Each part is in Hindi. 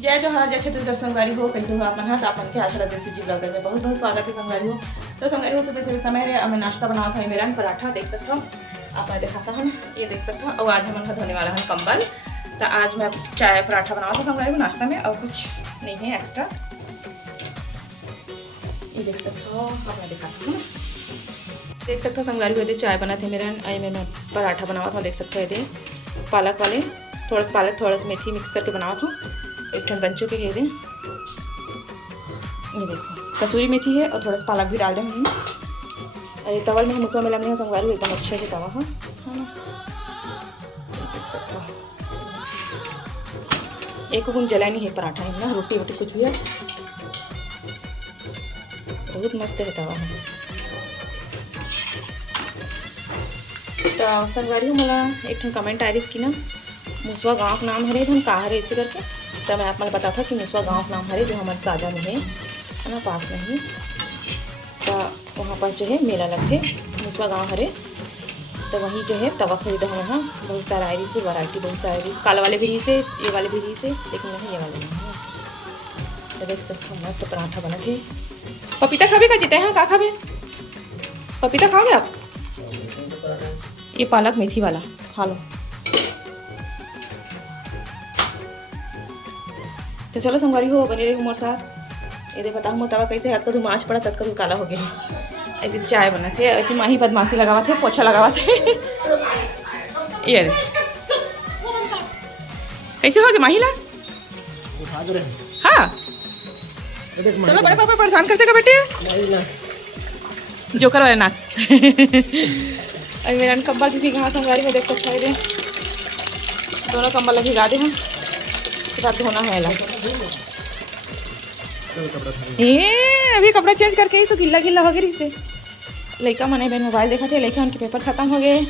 जय जोहार जय छत्तीसगढ़ संगवारी हो कैसे हो अपन हाथ अपन के आशा देसी जी ब्लॉगर में बहुत बहुत स्वागत है संगवारी हो। तो संगवारी हो सुबह से समय है हमें नाश्ता बनाया था मेरा पराठा देख सकते हो आप मैं दिखाता हूँ ये देख सकते हो। और आज हम धोने वाला है कंबल। तो आज मैं चाय पराठा बनाया था संगवारी हो नाश्ता में और कुछ नहीं है एक्स्ट्रा। ये देख सकते हो आप मैं दिखाता हूँ देख सकते हो संगवारी हो चाय बना थे मेरा आई में मैं पराठा बनाया था देख सकते हो। ये पालक वाले थोड़ा सा पालक थोड़ा सा मेथी मिक्स करके बनाया था एक ठंड बन चुके ये देखो कसूरी मेथी है और थोड़ा सा पालक भी डाल देंगे। अरे तवल में हम उसमें मिला नहीं संगवारी एकदम अच्छा है तवा है ना देख सकते हो। एक गुण जला नहीं है पराठा है ना रोटी वोटी कुछ भी है बहुत मस्त है तवा है। तो संगवारी मला एक ठन कमेंट आई की ना मुसवा गाँव का नाम हरे हम कहाँ हरे ऐसे करके। तो मैं आप मैं बता था कि मुसवा गाँव का नाम हरे जो हमारे साजा में है ना पास में ही। तो वहाँ पर जो है मेला लगते मुसवा गाँव हरे। तो वहीं जो है तवा खरीदा हमें हाँ बहुत सारा आई से वैरायटी बहुत सारी काला वाले भी से ये वाले भी से लेकिन नहीं ये वाले नहीं है। तो देख सकते हो मस्त पराठा बना थे। पपीता खावे का जीते हैं का खावे पपीता खाओगे आप? ये पालक मेथी वाला खा लो। तो चलो संगवारी हो बने रही हमारे साथ। ये बताऊँ मैं तवा कैसे हाथ का धुआं पड़ा तब का काला हो गया। ऐसे चाय बना थे ऐसी माही बदमाशी लगावा थे पोछा लगावा थे। ये कैसे हो गए माही ला हाँ चलो बड़े पापा परेशान करते का बेटे जोकर वाले नाक। अरे मेरा कंबल भी भिगा संगवारी में देख सकते हैं दोनों कंबल भिगा दे हम बाद धोना है ला। ये अभी कपड़ा चेंज करके ही तो गिल्ला गिल्ला हो गया इससे। लड़का मने बहन मोबाइल देखा थे लड़का उनके पेपर खत्म हो गए।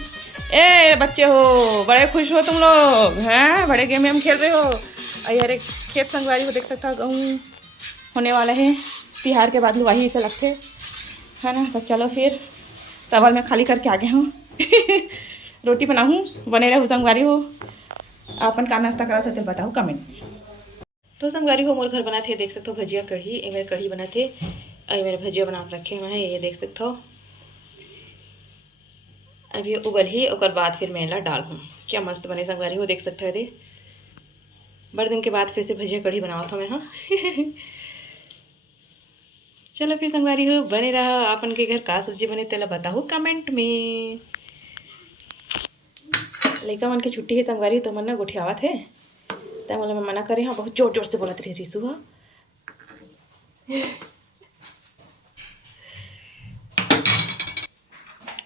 ए बच्चे हो बड़े खुश हो तुम लोग हैं बड़े गेम में खेल रहे हो। अरे खेत संगवारी को देख सकता हो गेहूँ होने वाला है तिहार के बाद वही से लगते है ना। तो चलो फिर तवल में खाली करके आ गए हूँ। रोटी बनाऊँ बने रहे संगवारी हो अपन का नाश्ता करा था तो बताओ कमेंट में। तो संगवारी हो मोर घर बना थे देख सकते हो भजिया कढ़ी ये मेरे कढ़ी बना थे और मेरे भजिया बना के रखे हुए हैं ये देख सकते हो। अभी उबल ही और बाद फिर मेला डाल हूँ क्या मस्त बने संगवारी हो देख सकते हो। दे बड़े दिन के बाद फिर से भजिया कढ़ी बनावा था मैं हाँ। चलो फिर संगवारी हो बने रहा अपन के घर का सब्जी बने तेला बताओ कमेंट में। लड़का मन की छुट्टी है संगवारी तो मन ना गोठियावा थे तय मैं मना करे हाँ बहुत जोर जोर से बोलत रही रिसु हाँ।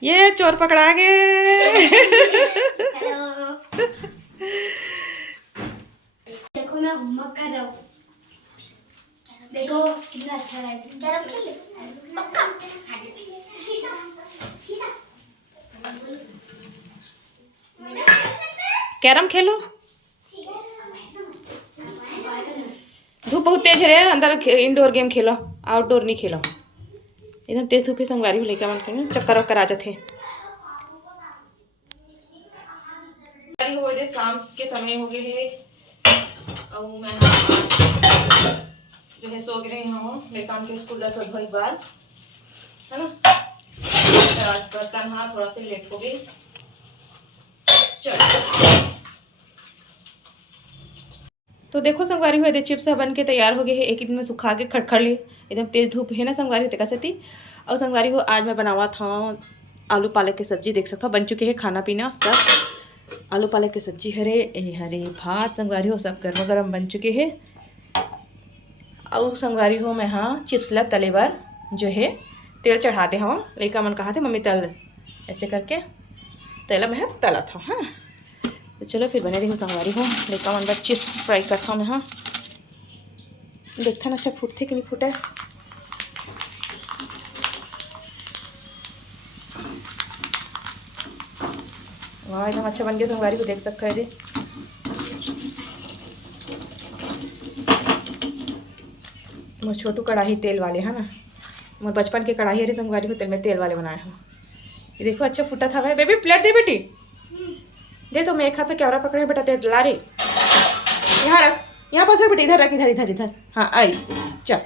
ये चोर पकड़ा गए। देखो मैं होमवर्क कर रहा हूँ देखो कितना अच्छा है। कैरम खेल कैरम खेलो धूप बहुत तेज है अंदर इंडोर गेम खेलो आउटडोर नहीं खेलो एकदम तेज धूप ही संगवारी हो लेकर मन करना चक्कर वक्कर आ जाते। हो गए शाम के समय हो गए है और मैं जो है सो गए हूँ लेकिन के स्कूल सब भई बाद है ना। आज बर्तन हाँ थोड़ा सा लेट हो गई। चलो तो देखो संगवारी हुए चिप्स बन के तैयार हो गए है एक ही दिन में सुखा के खड़खड़ लिए एकदम तेज धूप है ना संगवारी होते कैसे थी। और संगवारी हो आज मैं बनावा था आलू पालक की सब्जी देख सकता बन चुके हैं खाना पीना सब। आलू पालक की सब्जी हरे हरे भात संगवारी हो सब गर्मा गर्म बन चुके हैं। और संगवारी हो मैं हाँ चिप्स ला तले बार जो है तेल चढ़ाते हाँ लड़का मन कहा थे मम्मी तल ऐसे करके तेला मैं तला था हाँ। तो चलो फिर बने रही हो संगवारी हो लड़का मन बार चिप्स फ्राई करता हूँ मैं हाँ देखता ना अच्छा फूटते कि नहीं फूटे। वाह एकदम अच्छा बन गया संगवारी को देख सकते हैं। मैं छोटू कढ़ाई तेल वाले है ना मैं बचपन के कढ़ाई अरे संगवारी को तेल में तेल वाले बनाया हूँ। ये देखो अच्छा फूटा था भाई बेबी प्लेट दे बेटी दे। तो मैं एक हाथ पे कैमरा पकड़े बेटा दे ला रे यहाँ रख यहाँ पास रख बेटा, इधर रख, इधर इधर इधर, हाँ ऐसे चल।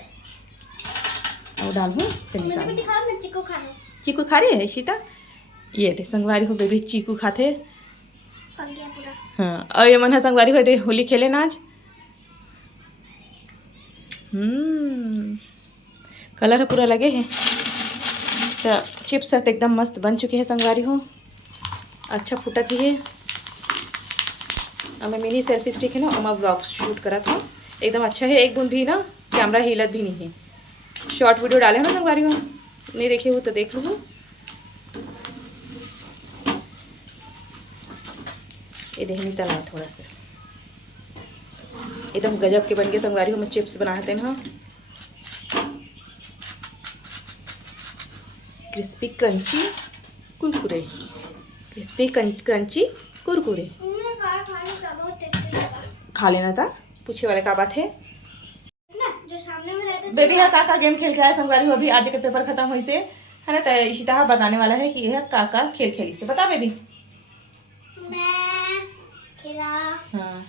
और डाल हूँ फिर मुझे निकाल। भी दिखाओ, मैं चिक्कू खा लूं। चीकू खा रही है इशिता? ये थे संगवारी हो बेबी चीकू खाते। पक गया पूरा। हाँ और ये मन है संगवारी हो दे होली खेले ना आज। कलर पूरा लगे हैं तो चिप्स है एकदम मस्त बन चुके हैं संगवारी हो। अच्छा फूटा थी है। मैं मिनी सेल्फी स्टिक है ना, और मैं ब्लॉग शूट करा था एकदम अच्छा है। एक बूंद भी ना कैमरा हिलत भी नहीं है। शॉर्ट वीडियो डाले हो ना संगवारी हो, नहीं देखे हो तो देख लो। ये देखने तला थोड़ा सा एकदम गजब के बन गए संगवारी हो। मैं चिप्स बनाते हैं ना, crispy crunchy Kurkure, crispy crunchy Kurkure. खा लेना था, पूछे वाले का बात है ना जो सामने में रहता बेबी। हाँ काका गेम खेल के आया संगवारी हो, अभी आज के पेपर खत्म हुई से है ना। तो इशिता बताने वाला है कि यह काका खेल खेली से। बता बेबी। मैं खेला, हाँ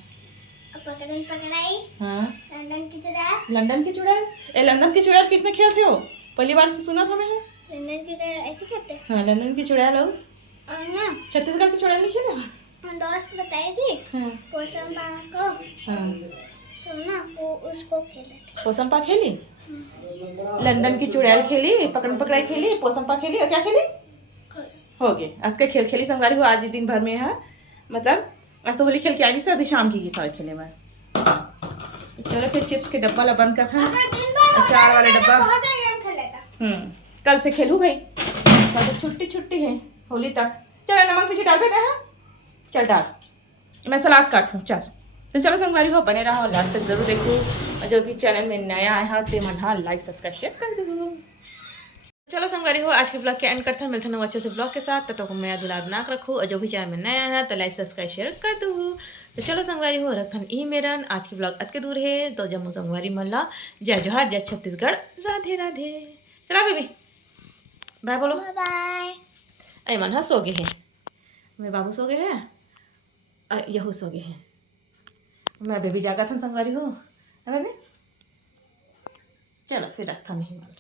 पकड़न पकड़ाई, हाँ लंदन की चुड़ैल। लंदन की चुड़ैल। ए लंदन की चुड़ैल किसने खेलते हो? पहली बार से सुना था मैं। लंदन की चुड़ैल ऐसे खेलते हैं। हाँ लंदन की चुड़ैल हो। और ना छत्तीसगढ़ की चुड़ैल नहीं खेला? हम दोस्त बताई थी हाँ पोषण पाना को, हाँ तो ना वो उसको खेले थे। पोसंपा खेली, लंदन की चुड़ैल खेली, पकड़ पकड़ाई खेली, पोसंपा खेली और क्या खेली? हो गए आज का खेल खेली संगवारी हो। आज ही दिन भर में है मतलब, आज तो होली खेल के आई से अभी शाम की सारे खेले मैं। चलो फिर चिप्स के डब्बा ला बंद कर था, अचार वाले डब्बा। बहुत सारे गेम खेल लेता। कल से खेलूँ भाई, कल तो छुट्टी छुट्टी है होली तक। चल नमक पीछे डाल देते हैं, चल डाल, मैं सलाद काटूँ चल। तो चलो संगवारी हो बने रहा और लास्ट तक जरूर देखो। और जो भी चैनल में नया आया है तो मन हाँ लाइक सब्सक्राइब शेयर कर दो। चलो संगवारी हो आज के ब्लॉग के एंड करते हैं, मिलते हैं अच्छे से ब्लॉग के साथ। तब तक मैं दुलार बना के रखूँ, और जो भी चैनल में नया है तो लाइक सब्सक्राइब शेयर कर दो। तो चलो संगवारी हो रखन ई मेरन आज की ब्लॉग अत के दूर है तो जम्मू संगवारी मल्ला जय जोहार जय छत्तीसगढ़ राधे राधे। चला बेबी बाय बोलो। Bye bye. अरे मन हाँ सो गए हैं, मेरे बाबू सो गए हैं, यहू सो गए हैं, मैं बेबी जागा था संगवारी हो। बेबी चलो फिर रखता नहीं माल।